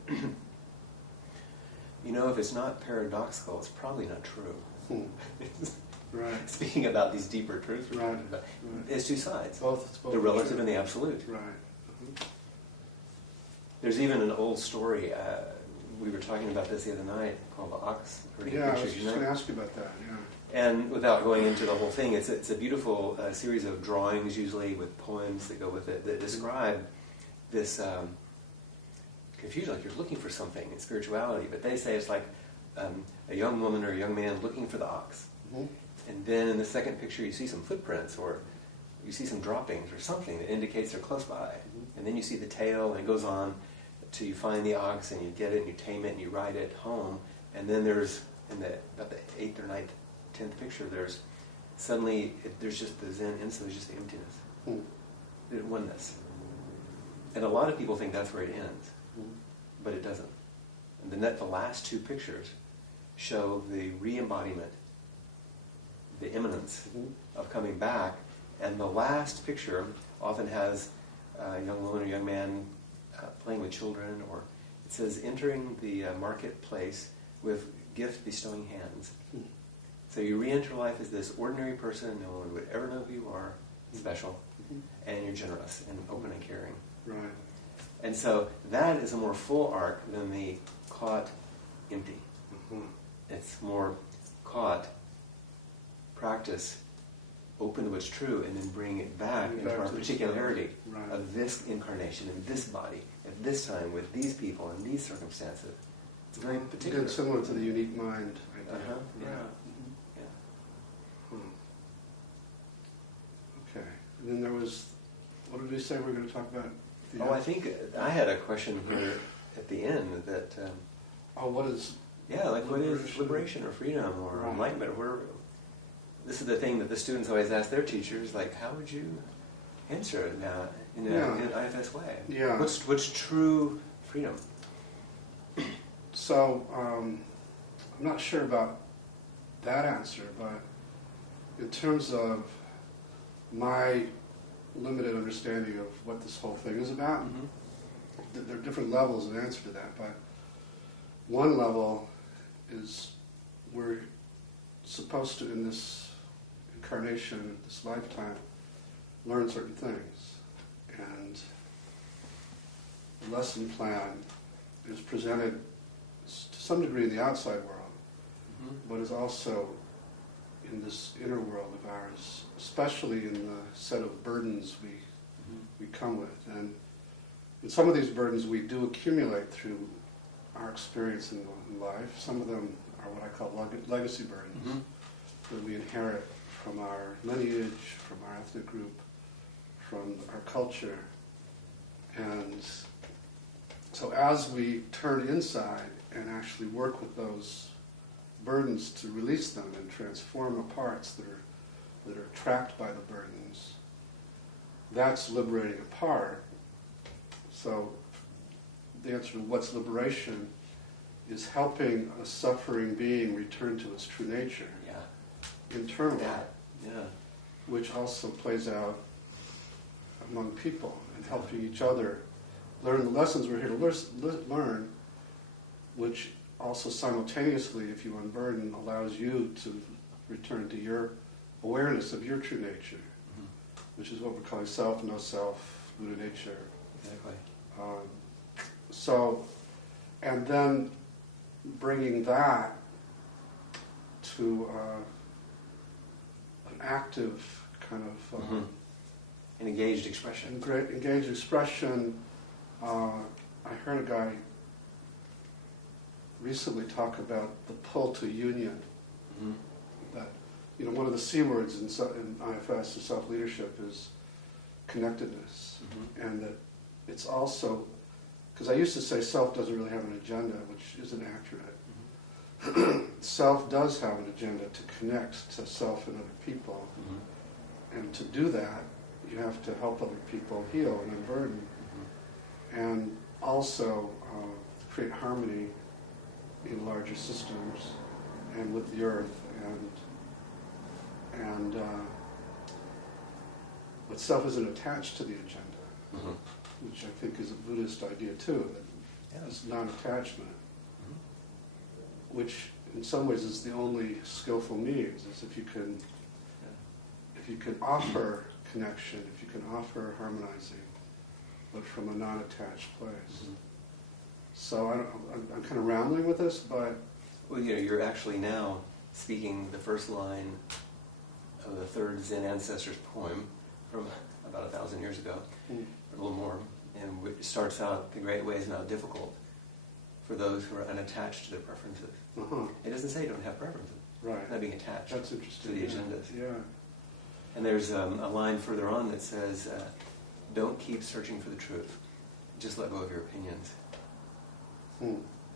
you know, if it's not paradoxical, it's probably not true. Right. Speaking about these deeper truths. Right. It's two sides. Both the relative true. and the absolute. Right. There's even an old story, we were talking about this the other night, called The Ox. Yeah, I was just going to ask you about that, yeah. And without going into the whole thing, it's a beautiful series of drawings, usually with poems that go with it, that describe this confusion, like you're looking for something in spirituality, but they say it's like a young woman or a young man looking for the ox. And then in the second picture you see some footprints, or you see some droppings or something that indicates they're close by. And then you see the tail, and it goes on till you find the ox, and you get it, and you tame it, and you ride it home. And then there's, in about the 8th or 9th, 10th picture, there's suddenly, there's just the Zen instant, there's just the emptiness. The oneness. And a lot of people think that's where it ends. But it doesn't. And the last two pictures show the re-embodiment, the imminence of coming back. And the last picture often has a young woman or young man playing with children, or it says entering the marketplace with gift-bestowing hands. So you re-enter life as this ordinary person, no one would ever know who you are, special, and you're generous and open and caring. Right. And so that is a more full arc than the caught empty. It's more caught, practice, open to what's true, and then bring it back into our particularity of this incarnation, in this body, at this time, with these people, in these circumstances. It's very particular. It's similar to the unique mind idea. Yeah. Okay. And then there was, what did we say we were going to talk about? I think I had a question here at the end that... what is... Yeah, like what is liberation or freedom or enlightenment? This is the thing that the students always ask their teachers, like, how would you answer that in an IFS way. Yeah. What's true freedom? So, I'm not sure about that answer, but in terms of my limited understanding of what this whole thing is about, there are different levels of answer to that. But one level is we're supposed to, in this incarnation, this lifetime, learn certain things. And the lesson plan is presented to some degree in the outside world, but is also in this inner world of ours, especially in the set of burdens we come with. And some of these burdens we do accumulate through our experience in life. Some of them are what I call legacy burdens that we inherit from our lineage, from our ethnic group, from our culture. And so as we turn inside and actually work with those burdens to release them and transform the parts that are trapped by the burdens, that's liberating a part. So the answer to what's liberation is helping a suffering being return to its true nature internally, which also plays out among people and helping each other learn the lessons we're here to learn, which also simultaneously, if you unburden, allows you to return to your awareness of your true nature, which is what we're calling self, no self, Buddha nature. Exactly. So, and then bringing that to an active kind of an engaged expression. Engaged expression. I heard a guy recently talk about the pull to union. That, one of the C words in IFS, or self-leadership, is connectedness. And that it's also, because I used to say self doesn't really have an agenda, which isn't accurate. Self does have an agenda to connect to self and other people. And to do that, you have to help other people heal and unburden. And also create harmony in larger systems and with the earth. But self isn't attached to the agenda, which I think is a Buddhist idea too, that it's non-attachment, which in some ways is the only skillful means, is if you can offer connection, if you can offer harmonizing, but from a non-attached place. So I'm kind of rambling with this, but... Well, you're actually now speaking the first line of the third Zen ancestor's poem from about 1,000 years ago, or a little more, and it starts out, the great way is now difficult for those who are unattached to their preferences. It doesn't say you don't have preferences. Right. Not being attached That's interesting. to the agendas. Yeah. And there's a line further on that says, don't keep searching for the truth. Just let go of your opinions.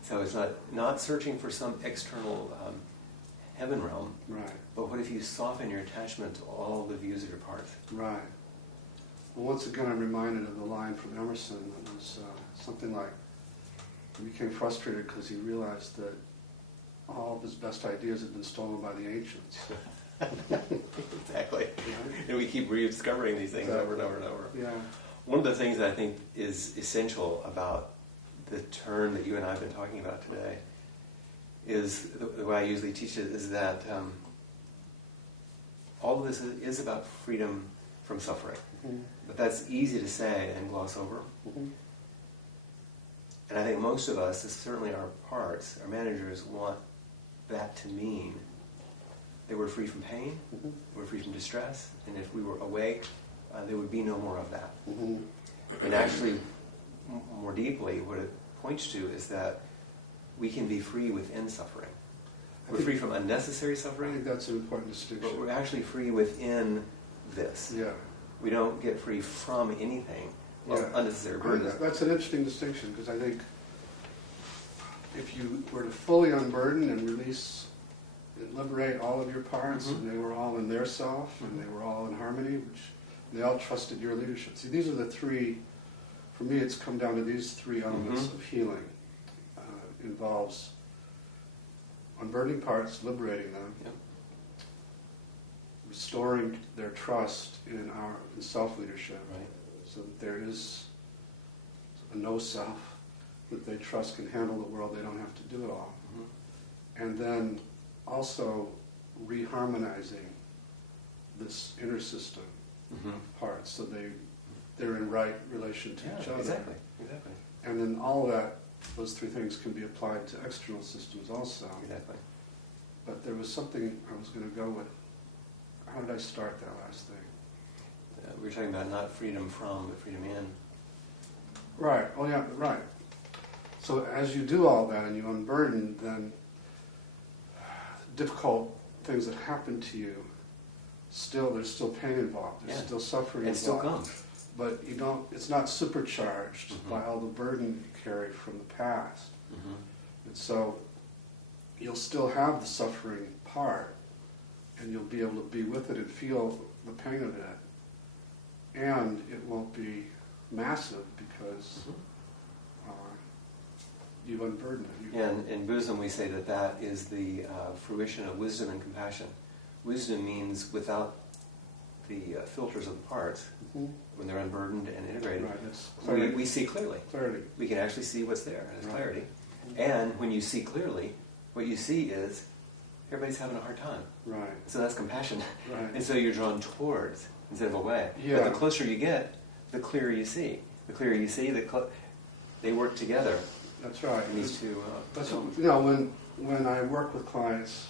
So it's not searching for some external heaven realm. Right. But what if you soften your attachment to all the views of your parts? Right. Well, once again, I'm reminded of the line from Emerson that was something like, he became frustrated because he realized that all of his best ideas had been stolen by the ancients. Exactly. Yeah. And we keep rediscovering these things over and over and over. Yeah. One of the things that I think is essential about the turn that you and I have been talking about today is, the way I usually teach it, is that all of this is about freedom from suffering. But that's easy to say and gloss over. And I think most of us, certainly our parts, our managers, want that to mean that we're free from pain, we're free from distress, and if we were awake, there would be no more of that. And actually, more deeply, what it points to is that we can be free within suffering. We're free from unnecessary I suffering. think that's an important distinction. But we're actually free within this. Yeah. We don't get free from anything. Yeah. Unnecessary burdens. That's an interesting distinction, because I think if you were to fully unburden and release and liberate all of your parts, and they were all in their self, and they were all in harmony, which They all trusted your leadership. See, these are the three, for me it's come down to these three elements of healing. Involves unburdening parts, liberating them, restoring their trust in self-leadership, so that there is a no-self that they trust can handle the world, they don't have to do it all. And then also reharmonizing this inner system of parts, so they're in right relation to each other. Exactly. And then all of that, those three things can be applied to external systems also. Exactly. But there was something I was going to go with. How did I start that last thing? We were talking about not freedom from, but freedom in. Right. Oh, yeah, right. So as you do all that and you unburden, then difficult things that happen to you, there's still pain involved. There's still suffering involved. It still comes. But you don't. It's not supercharged by all the burden you carry from the past. And so you'll still have the suffering part, and you'll be able to be with it and feel the pain of it. And it won't be massive because you've unburdened it. And in Buddhism we say that is the fruition of wisdom and compassion. Wisdom means without the filters of the parts, when they're unburdened and integrated, we see clearly. We can actually see what's there, and it's clarity. And when you see clearly, what you see is everybody's having a hard time. Right. So that's compassion. Right. And so you're drawn towards instead of away. Yeah. But the closer you get, the clearer you see. The clearer you see, they work together. That's right. In these two. When I work with clients,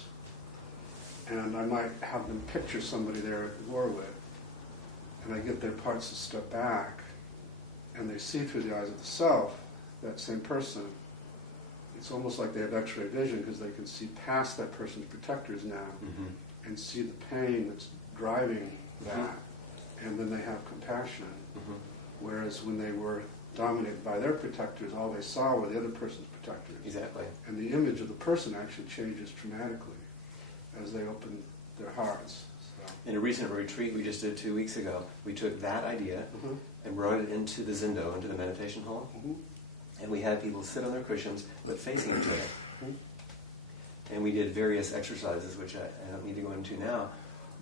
and I might have them picture somebody they're at war with, and I get their parts to step back, and they see through the eyes of the self, that same person. It's almost like they have X-ray vision because they can see past that person's protectors now and see the pain that's driving that, and then they have compassion. Whereas when they were dominated by their protectors, all they saw were the other person's protectors. Exactly. And the image of the person actually changes dramatically as they open their hearts. So. In a recent retreat we just did 2 weeks ago, we took that idea and brought it into the Zendo, into the meditation hall. And we had people sit on their cushions, but facing each other. And we did various exercises, which I don't need to go into now,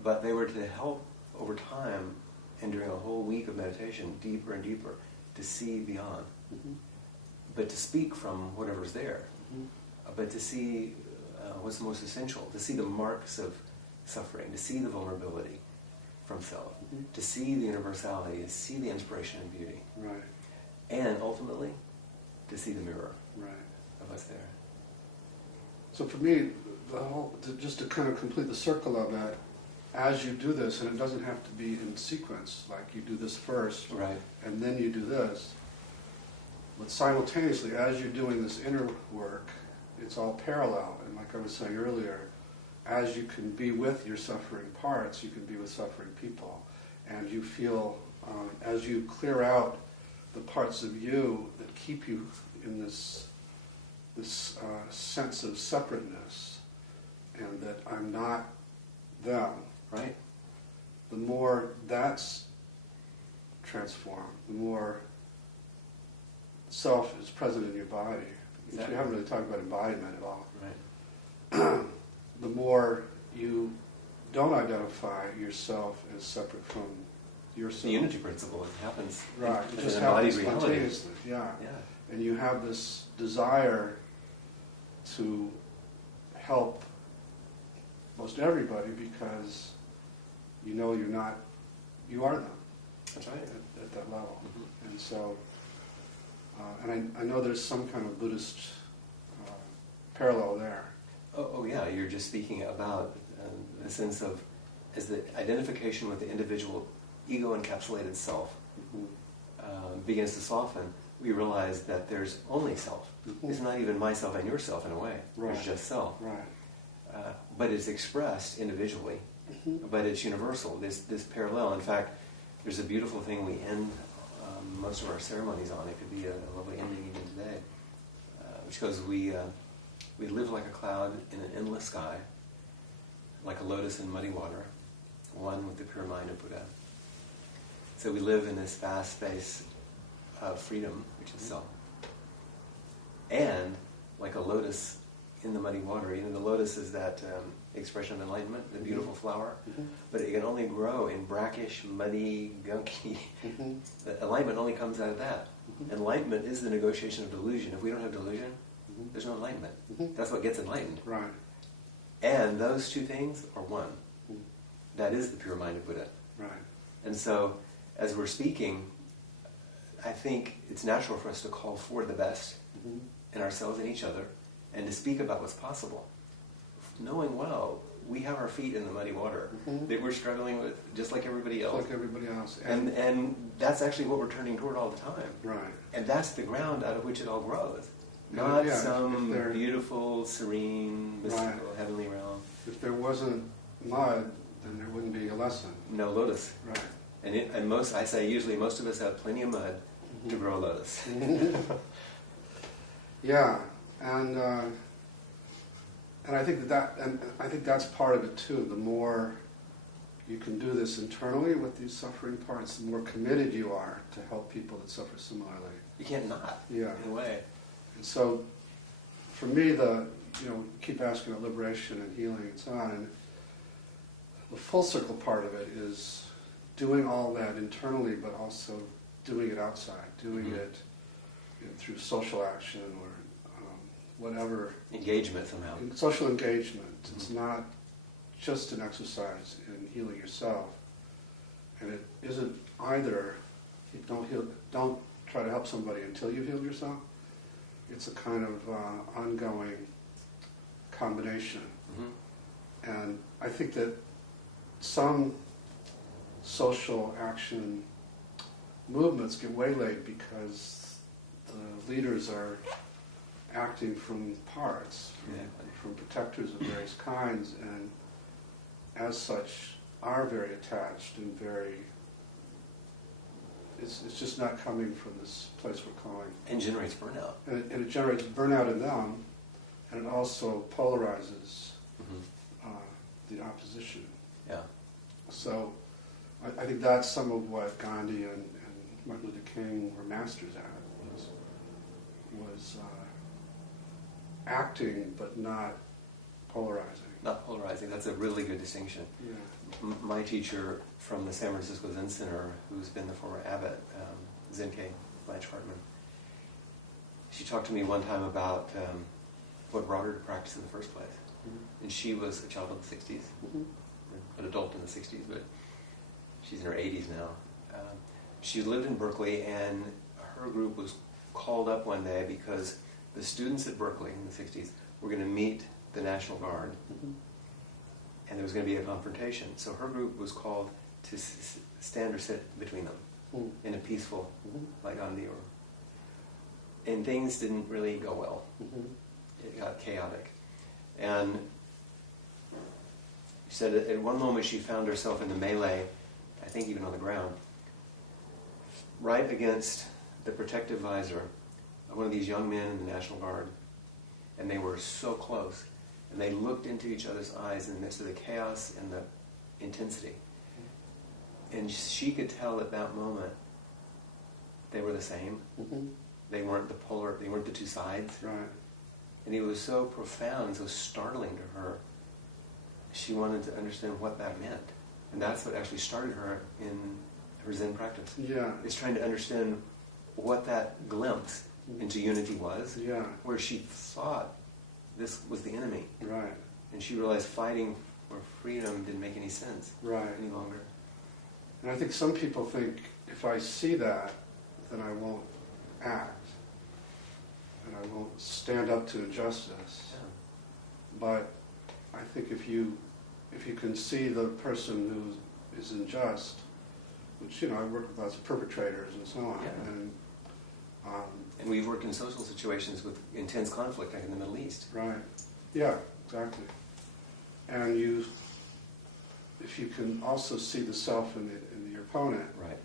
but they were to help over time, and during a whole week of meditation, deeper and deeper, to see beyond. But to speak from whatever's there. But to see what's the most essential, to see the marks of suffering, to see the vulnerability from self, to see the universality, to see the inspiration and beauty. Right. And ultimately, to see the mirror of what's there. So for me, just to kind of complete the circle of that, as you do this, and it doesn't have to be in sequence, like you do this first, and then you do this, but simultaneously, as you're doing this inner work, it's all parallel. And like I was saying earlier, as you can be with your suffering parts, you can be with suffering people. And you feel, as you clear out the parts of you that keep you in this sense of separateness, and that I'm not them, the more that's transformed, the more self is present in your body. Exactly. We haven't really talked about embodiment at all. The more you don't identify yourself as separate from yourself. The unity principle, it happens. Right. It just an happens embodied reality. spontaneously. Yeah. And you have this desire to help most everybody because you know you are them. That's right. At that level. And so, and I know there's some kind of Buddhist parallel there. Oh yeah, you're just speaking about the sense of, as the identification with the individual ego-encapsulated self begins to soften, we realize that there's only self. It's not even myself and yourself in a way. There's just self. But it's expressed individually, but it's universal, this parallel. In fact, there's a beautiful thing we end most of our ceremonies on. It could be a lovely ending even today, which goes, we live like a cloud in an endless sky, like a lotus in muddy water, one with the pure mind of Buddha. So we live in this vast space of freedom, which is self. And like a lotus in the muddy water, the lotus is that expression of enlightenment, the beautiful flower, but it can only grow in brackish, muddy, gunky. The enlightenment only comes out of that. Enlightenment is the negotiation of delusion. If we don't have delusion, there's no enlightenment. That's what gets enlightened. Right. And those two things are one. That is the pure-minded Buddha. Right. And so, as we're speaking, I think it's natural for us to call for the best in ourselves and each other, and to speak about what's possible, knowing well we have our feet in the muddy water that we're struggling with, just like everybody else. Like everybody else. And that's actually what we're turning toward all the time. Right. And that's the ground out of which it all grows. And Not yeah, some beautiful, serene, mystical, heavenly realm. If there wasn't mud, then there wouldn't be a lesson. No lotus. Right. And I say usually most of us have plenty of mud to grow a lotus. Yeah, and I think I think that's part of it too. The more you can do this internally with these suffering parts, the more committed you are to help people that suffer similarly. You can't not. Yeah. In a way. And so, for me, keep asking about liberation and healing and so on, and the full circle part of it is doing all that internally, but also doing it outside, doing it through social action or whatever. Engagement somehow. Social engagement. It's not just an exercise in healing yourself, and it isn't either. Don't try to help somebody until you've healed yourself. It's a kind of ongoing combination, and I think that some social action movements get waylaid because the leaders are acting from parts, from protectors of various kinds, and as such are very attached and very, it's just not coming from this place we're calling. And generates burnout. And it generates burnout in them, and it also polarizes the opposition. Yeah. So I think that's some of what Gandhi and Martin Luther King were masters at, was acting but not polarizing. Not polarizing. That's a really good distinction. Yeah. My teacher from the San Francisco Zen Center, who's been the former abbot, Zenke Blanche Hartman, she talked to me one time about what brought her to practice in the first place. And she was a child of the 60s, an adult in the 60s, but she's in her 80s now. She lived in Berkeley, and her group was called up one day because the students at Berkeley in the 60s were going to meet the National Guard, and there was going to be a confrontation. So her group was called to stand or sit between them in a peaceful, like Gandhi, and things didn't really go well. It got chaotic. And she said that at one moment she found herself in the melee, I think even on the ground, right against the protective visor of one of these young men in the National Guard. And they were so close. And they looked into each other's eyes in the midst of the chaos and the intensity. And she could tell at that moment they were the same. They weren't they weren't the two sides. Right. And it was so profound, so startling to her. She wanted to understand what that meant. And that's what actually started her in her Zen practice. Yeah. Is trying to understand what that glimpse into unity was. Yeah. Where she thought this was the enemy. Right. And she realized fighting for freedom didn't make any sense any longer. And I think some people think, if I see that, then I won't act. And I won't stand up to injustice. Yeah. But I think if you can see the person who is unjust, which, I work with lots of perpetrators and so on, and we've worked in social situations with intense conflict, like in the Middle East. Right. Yeah, exactly. And if you can also see the self in the opponent, right,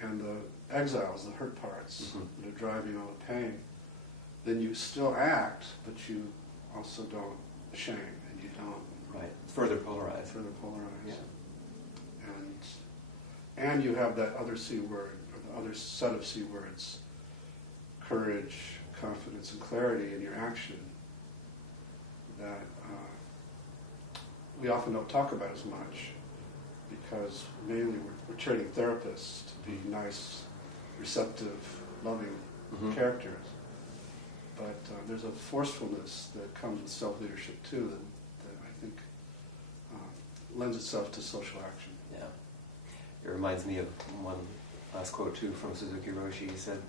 and the exiles, the hurt parts that are driving all the pain, then you still act, but you also don't shame, and you don't further polarize. Yeah. And you have that other C word, or the other set of C words, courage, confidence, and clarity in your action, that we often don't talk about as much, because mainly we're training therapists to be nice, receptive, loving characters. But there's a forcefulness that comes with self-leadership too that I think lends itself to social action. Yeah. It reminds me of one last quote too from Suzuki Roshi. He said,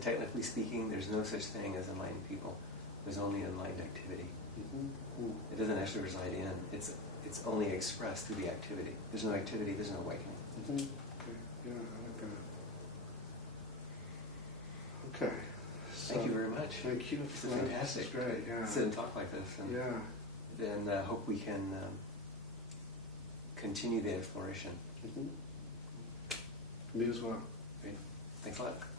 technically speaking, there's no such thing as enlightened people. There's only enlightened activity. It doesn't actually reside in. It's only expressed through the activity. There's no activity, there's no awakening. Okay. Yeah, I like that. Okay. So, thank you very much. Thank you. This is fantastic. This is great, yeah. Sit and talk like this. And then hope we can continue the exploration. Me as well. Great. Thanks a lot.